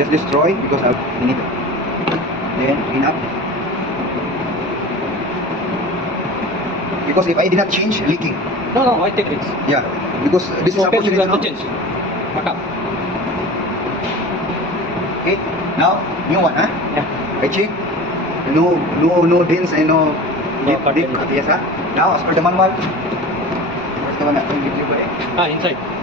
just destroy because I need it. Then clean up. Because if I did not change, leaking. No, I take this. Yeah, because this is Okay, you opportunity have to now. change. Back up. Okay, now new one, huh? Yeah. I check. No dents and no deep cut. cut. Yes, huh? Now as per the manual. Where's the one that I give you? Inside.